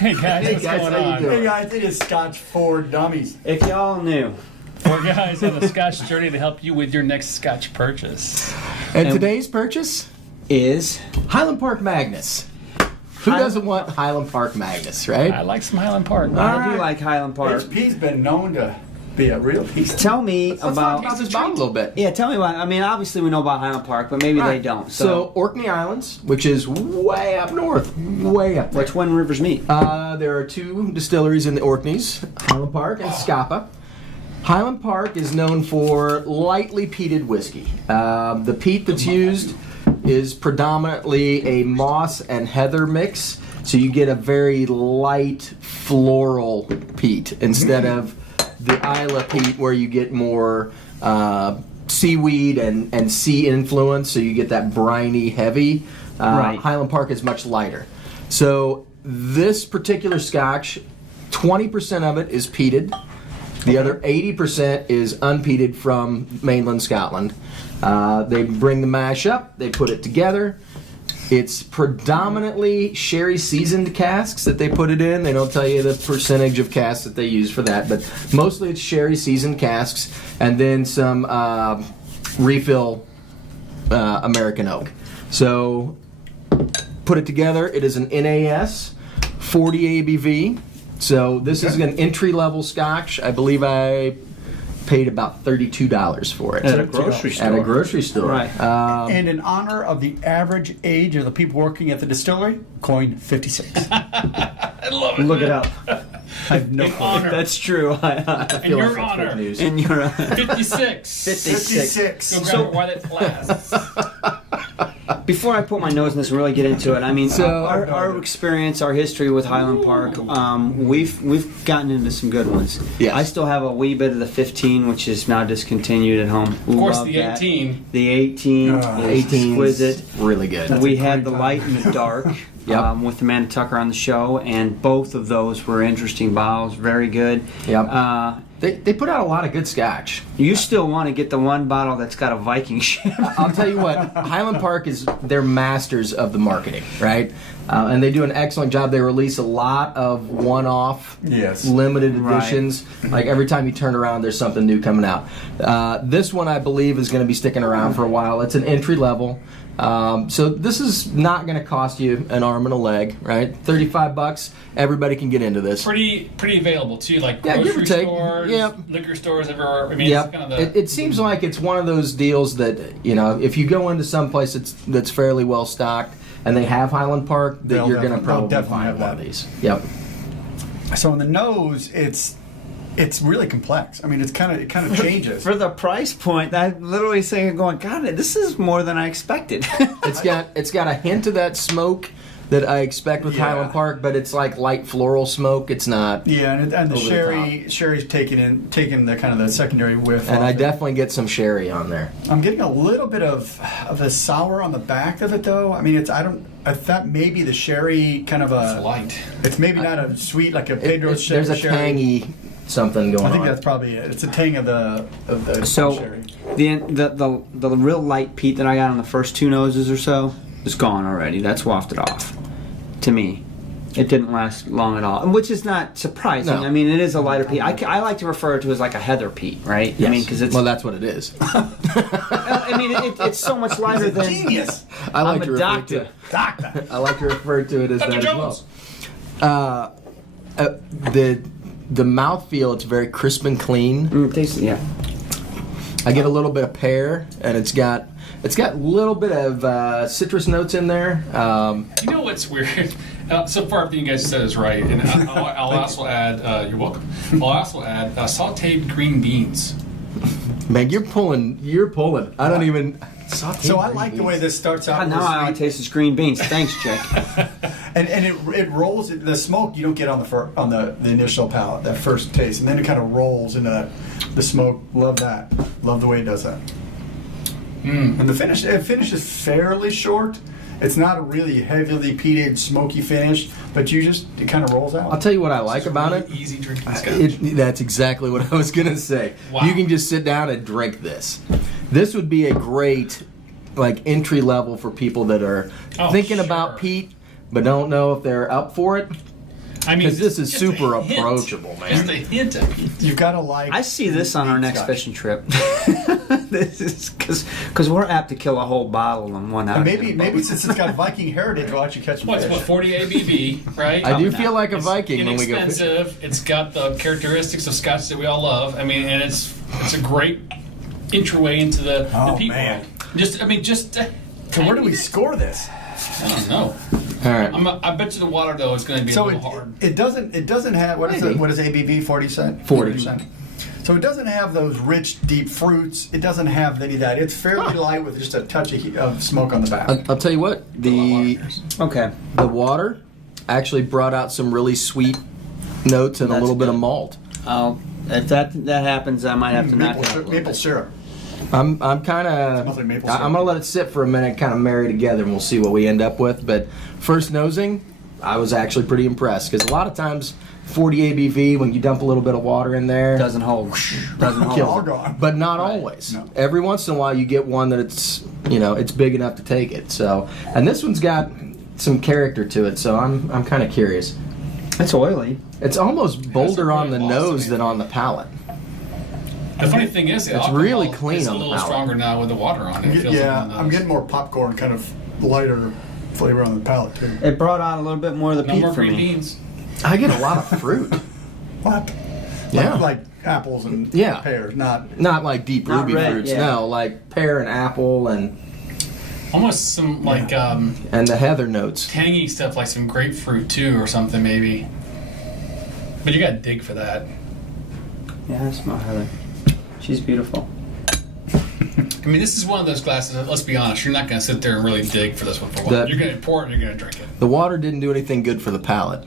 Hey guys, what's going on? Hey guys, it is Scotch for Dummies. If y'all knew. 4 guys on the Scotch journey to help you with your next Scotch purchase. And today's purchase Is Highland Park Magnus. Who doesn't want Highland Park Magnus, right? I like some Highland Park. I do like Highland Park. HP's been known to be a real piece. Tell me Let's talk about about this bottle a little bit. Yeah, tell me about. I mean, obviously we know about Highland Park, but maybe they don't. So Orkney Islands, which is way up north, way up there. which one rivers meet? There are 2 distilleries in the Orkneys, Highland Park and Scapa. Highland Park is known for lightly peated whiskey. The peat that's used is predominantly a moss and heather mix, so you get a very light floral peat instead of the Isla peat where you get more seaweed and sea influence, so you get that briny, heavy. Right. Highland Park is much lighter. So this particular Scotch, 20% of it is peated. The other 80% is unpeated from mainland Scotland. They bring the mash up, they put it together. It's predominantly sherry seasoned casks that they put it in. They don't tell you the percentage of casks that they use for that, but mostly it's sherry seasoned casks and then some refill American oak. So put it together, it is an NAS, 40 ABV. So this is an entry-level Scotch. I believe I paid about $32 for it. At a grocery store. At a grocery store. Right. And in honor of the average age of the people working at the distillery, coined 56. I love it. Look it up. I have no In clue. honor. That's true. In your honor. In your 56. 56. Go grab it while it lasts. Before I put my nose in this and really get into it, I mean, So- our experience, our history with Highland Park, we've gotten into some good ones. Yes. I still have a wee bit of the 15, which is now discontinued at home. Of course, Love the that. 18. The 18 is 18 exquisite. really good. We a had great the time. light and the dark Yep. with Amanda Tucker on the show, and both of those were interesting bottles, very good. Yep. They put out a lot of good Scotch. You still want to get the one bottle that's got a Viking ship. I'll tell you what, Highland Park they're masters of the marketing, right? And they do an excellent job. They release a lot of one-off, Yes. limited Right. editions. Like every time you turn around, there's something new coming out. This one, I believe, is going to be sticking around for a while. It's an entry level. So this is not going to cost you an arm and a leg, right? $35, everybody can get into this. Pretty available too, like Yeah, give or grocery take. stores, Yep. liquor stores everywhere. I mean, Yep. it's kind of the. It seems like it's one of those deals that, you know, if you go into some place that's fairly well stocked and they have Highland Park, that They'll you're going to definitely- probably they'll definitely find have one of that. these. Yep. So in the nose, it's really complex. I mean, it kind of changes. For the price point, I'm literally saying, going, God, this is more than I expected. It's got a hint of that smoke that I expect with Yeah. Highland Park, but it's like light floral smoke. It's not. Yeah, and the Over the sherry's taking the kind of the secondary whiff. And off I it. definitely get some sherry on there. I'm getting a little bit of the sour on the back of it, though. I mean, I thought maybe the sherry kind of It's a. light. It's maybe not a sweet like a Pedro sherry. There's a tangy something going on. I think that's probably it. It's a tang of the So sherry. the real light peat that I got on the first 2 noses or so is gone already. That's wafted off. To me, it didn't last long at all, which is not surprising. No. I mean, it is a lighter peat. I like to refer to it as like a heather peat, right? Yes. I mean, because it's. well, that's what it is. I mean, it's so much lighter than. Genius, I like I'm to a refer doctor. to it. doctor. I like to refer to it as Dr. that Jones. as well. The mouthfeel, it's very crisp and clean. Tastes, yeah. I get a little bit of pear, and it's got a little bit of citrus notes in there. You know what's weird? So far, everything you guys said is right, and I'll also add. You're welcome. I'll also add sautéed green beans. Man, you're pulling. I don't even. So I like the way this starts out. God, now all I taste is green beans. Thanks, Jack. And it rolls. The smoke you don't get on the initial palate, that first taste, and then it kind of rolls into the smoke. Love that. Love the way it does that. And the finish. It finishes fairly short. It's not a really heavily peated, smoky finish, but it kind of rolls out. I'll tell you what I like It's a about really it. Easy drinking scotch. That's exactly what I was gonna say. Wow. You can just sit down and drink this. This would be a great, like, entry level for people that are Oh, thinking sure. about peat but don't know if they're up for it. I mean, Because this is just a super hint. approachable, man. Just a hint of peat. You've got to like. I see this on our peat next Scotch. fishing trip. This is because we're apt to kill a whole bottle in one And outing. maybe since it's got Viking heritage, we'll actually catch some What's fish. what 40 ABV, right? I do feel like a Viking when we go fishing. Inexpensive. It's got the characteristics of Scotch that we all love. I mean, and it's a great entryway into the peat man. world. So where do we score this? I don't know. All right. I bet you the water though is going to be a So little hard. it doesn't have what is Maybe. it? What is ABV? 40%. 40%. So it doesn't have those rich, deep fruits. It doesn't have any of that. It's fairly light with just a touch of smoke on the back. I'll tell you what, the Okay. water actually brought out some really sweet notes and a That's little bit of good. malt. If that happens, I might have to knock it out a little Maple bit. syrup. I'm kind of. Smells like maple I'm syrup. gonna let it sit for a minute, kind of marry together, and we'll see what we end up with. But first nosing, I was actually pretty impressed because a lot of times 40 ABV, when you dump a little bit of water in there, Doesn't hold. Doesn't All hold. gone. but not always. No. Every once in a while, you get one that it's big enough to take it. So, and this one's got some character to it. So I'm kind of curious. It's oily. It's almost bolder really on the lost nose anything. than on the palate. The funny thing is, the It's alcohol really clean is a on the little palate. stronger now with the water on it. It feels Yeah, like one of I'm those. getting more popcorn, kind of lighter flavor on the palate too. It brought out a little bit more of the No peat more for green me. beans. I get a lot of fruit. What? Yeah. Like apples and Yeah. pears, not. Not like deep Not ruby red, fruits. yeah. No, like pear and apple and Almost some like the heather notes. tangy stuff, like some grapefruit too, or something maybe. But you got to dig for that. Yeah, I smell Heather. She's beautiful. I mean, this is one of those glasses that, let's be honest, you're not going to sit there and really dig for this one for a while. That- You're going to pour it and you're going to drink it. The water didn't do anything good for the palate,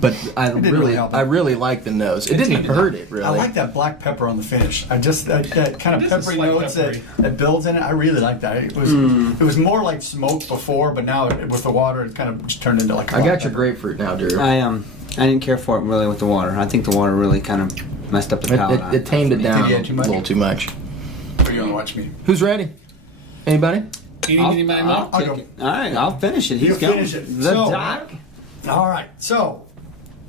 but I didn't really help it. I really like the nose. It didn't hurt it really. I like that black pepper on the finish. I just that kind of It is a peppery slight notes peppery. that builds in it. I really like that. It was more like smoke before, but now with the water, it kind of just turned into like. I got your grapefruit now, Drew. I didn't care for it really with the water. I think the water really kind of messed up the palate. on It tamed it down you a add too much? little too much. Are you gonna watch me? Who's ready? Anybody? Any money, I'll I'll take go. it. All right, I'll finish it. He's You going. finish it. The So- doc. All right. So,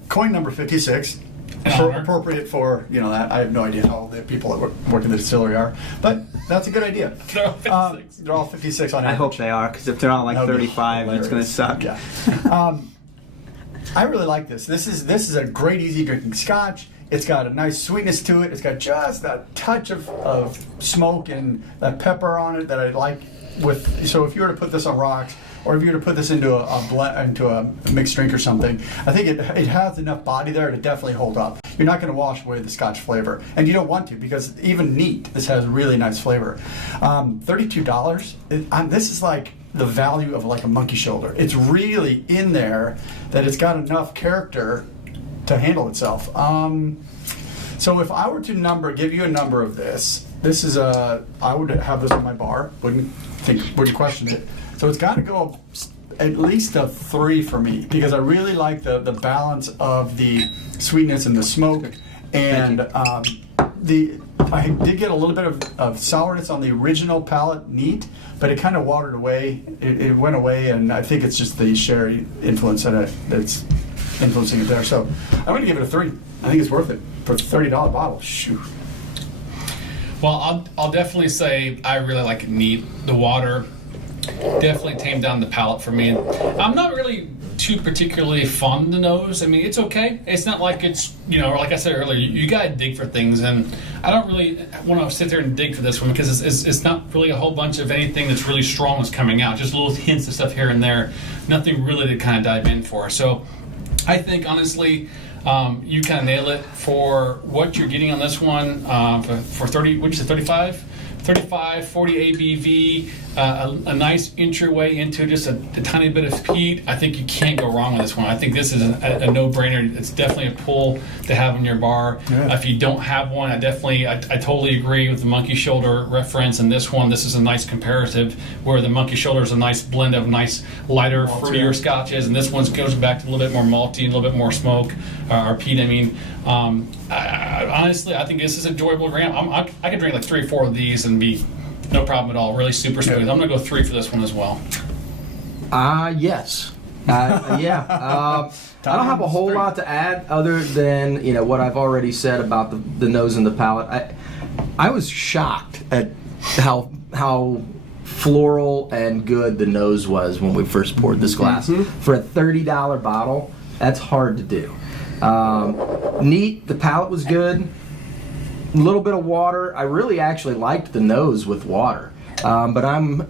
coin number 56. honor. Appropriate for that. I have no idea how the people that work in the distillery are, but that's a good idea. They're all 56. They're all 56 on I average. hope they are, because if they're all like That would be 35, it's going to hilarious. suck. Yeah. I really like this. This is a great, easy drinking Scotch. It's got a nice sweetness to it. It's got just a touch of smoke and that pepper on it that I like. So if you were to put this on rocks, or if you were to put this into a mixed drink or something, I think it has enough body there to definitely hold up. You're not going to wash away the Scotch flavor, and you don't want to, because even neat, this has really nice flavor. $32. This is like the value of like a monkey shoulder. It's really in there that it's got enough character to handle itself. So if I were to give you a number of this is I would have this on my bar. Wouldn't question it. So it's got to go at least a 3 for me, because I really like the balance of the sweetness and the smoke, and I did get a little bit of sourness on the original palate neat, but it kind of watered away. It went away, and I think it's just the sherry influence that's influencing it there. So I'm going to give it a 3. I think it's worth it for a $30 bottle. Shoot. Well, I'll definitely say I really like it neat. The water definitely tamed down the palate for me. I'm not really too particularly fond of the nose. I mean, it's okay. It's not like it's, like I said earlier, you gotta dig for things, and I don't really want to sit there and dig for this one, because it's not really a whole bunch of anything that's really strong that's coming out. Just little hints of stuff here and there. Nothing really to kind of dive in for. So I think, honestly, you kind of nail it for what you're getting on this one. For 30, what did you say, 35? 35, 40 ABV, a nice entryway into just a tiny bit of peat. I think you can't go wrong with this one. I think this is a no-brainer. It's definitely a pull to have in your bar. Yeah. If you don't have one, I totally agree with the monkey shoulder reference. And this is a nice comparative, where the monkey shoulder is a nice blend of nice lighter, fruitier scotches, and this one goes back to a little bit more malty, a little bit more smoke, or peat. I mean, honestly, I think this is enjoyable. I could drink like 3 or 4 of these and be no problem at all. Really super smooth. I'm going to go 3 for this one as well. Yes. Yeah. I don't have a whole lot to add other than what I've already said about the nose and the palate. I was shocked at how floral and good the nose was when we first poured this glass. For a $30 bottle, that's hard to do. Neat. The palate was good. A little bit of water. I really actually liked the nose with water. But I'm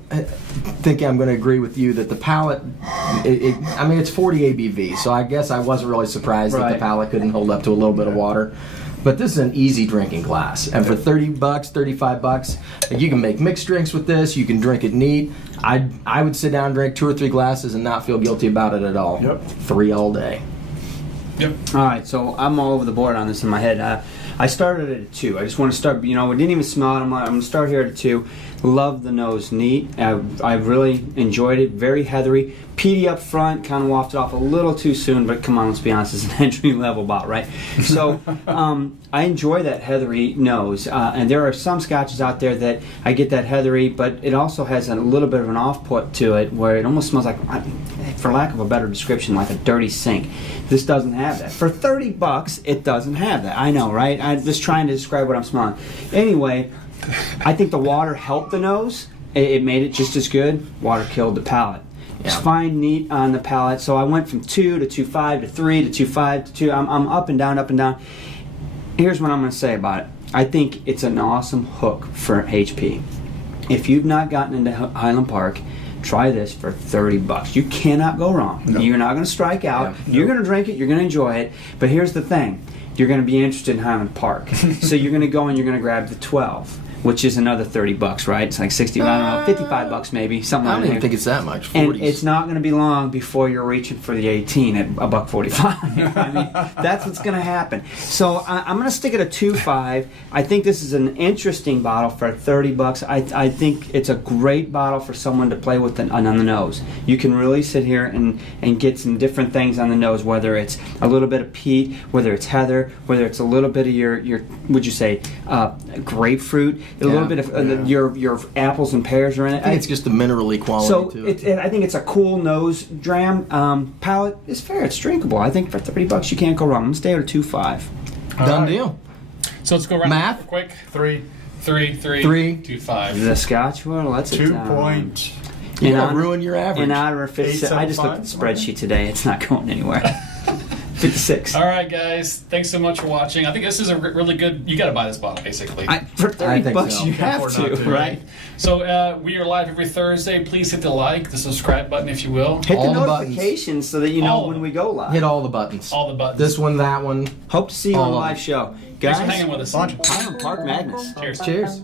thinking I'm going to agree with you that the palate, I mean, it's 40 ABV, so I guess I wasn't really surprised that the palate couldn't hold up to a little bit of water. But this is an easy drinking glass, and for $30, $35, you can make mixed drinks with this. You can drink it neat. I would sit down and drink 2 or 3 glasses and not feel guilty about it at all. Yep. 3 all day. Yep. All right, so I'm all over the board on this in my head. I started at a 2. I just want to start, we didn't even smell it. I'm going to start here at a 2. Love the nose, neat. I really enjoyed it. Very heathery. Peaty up front, kind of wafted off a little too soon, but come on, let's be honest, it's an entry level bottle, right? So I enjoy that heathery nose. And there are some scotches out there that I get that heathery, but it also has a little bit of an off-put to it where it almost smells like, for lack of a better description, like a dirty sink. This doesn't have that. For $30, it doesn't have that. I know, right? I'm just trying to describe what I'm smelling. Anyway, I think the water helped the nose. It made it just as good. Water killed the palate. It's fine, neat on the palate. So I went from 2 to 2.5 to 3 to 2.5 to 2. I'm up and down, up and down. Here's what I'm going to say about it. I think it's an awesome hook for HP. If you've not gotten into Highland Park, try this for $30. You cannot go wrong. No. You're not going to strike out. Yeah. You're going to drink it. You're going to enjoy it. But here's the thing. You're going to be interested in Highland Park. So you're going to go and you're going to grab the 12. Which is another $30, right? It's like 60, I don't know, $55 maybe, something like that. I don't even think it's that much. 40s. And it's not going to be long before you're reaching for the 18 at $1.45. I mean, that's what's going to happen. So I'm going to stick at a 2.5. I think this is an interesting bottle for $30. I think it's a great bottle for someone to play with on the nose. You can really sit here and get some different things on the nose, whether it's a little bit of peat, whether it's heather, whether it's a little bit of your would you say, grapefruit. A little bit of your apples and pears are in it. I think it's just the minerally quality to it. I think it's a cool nose dram. Palate is fair. It's drinkable. I think for $30 you can't go wrong. I'm going to stay at a 2.5. Done deal. So let's go around math real quick. 3. 2.5. The Scotch, well, let's 2 point. You're going to ruin your average. In honor of I just looked at the spreadsheet today. It's not going anywhere. 56. All right, guys. Thanks so much for watching. I think this is a really good. You got to buy this bottle, basically. For $30, so. you have to, right? So we are live every Thursday. Please hit the like, the subscribe button, if you will. Hit all the notifications so that you know when we go live. Hit all the buttons. All the buttons. This one, that one. Hope to see you on the live show, guys. Thanks for hanging with us. Highland Park Madness. Cheers. Cheers.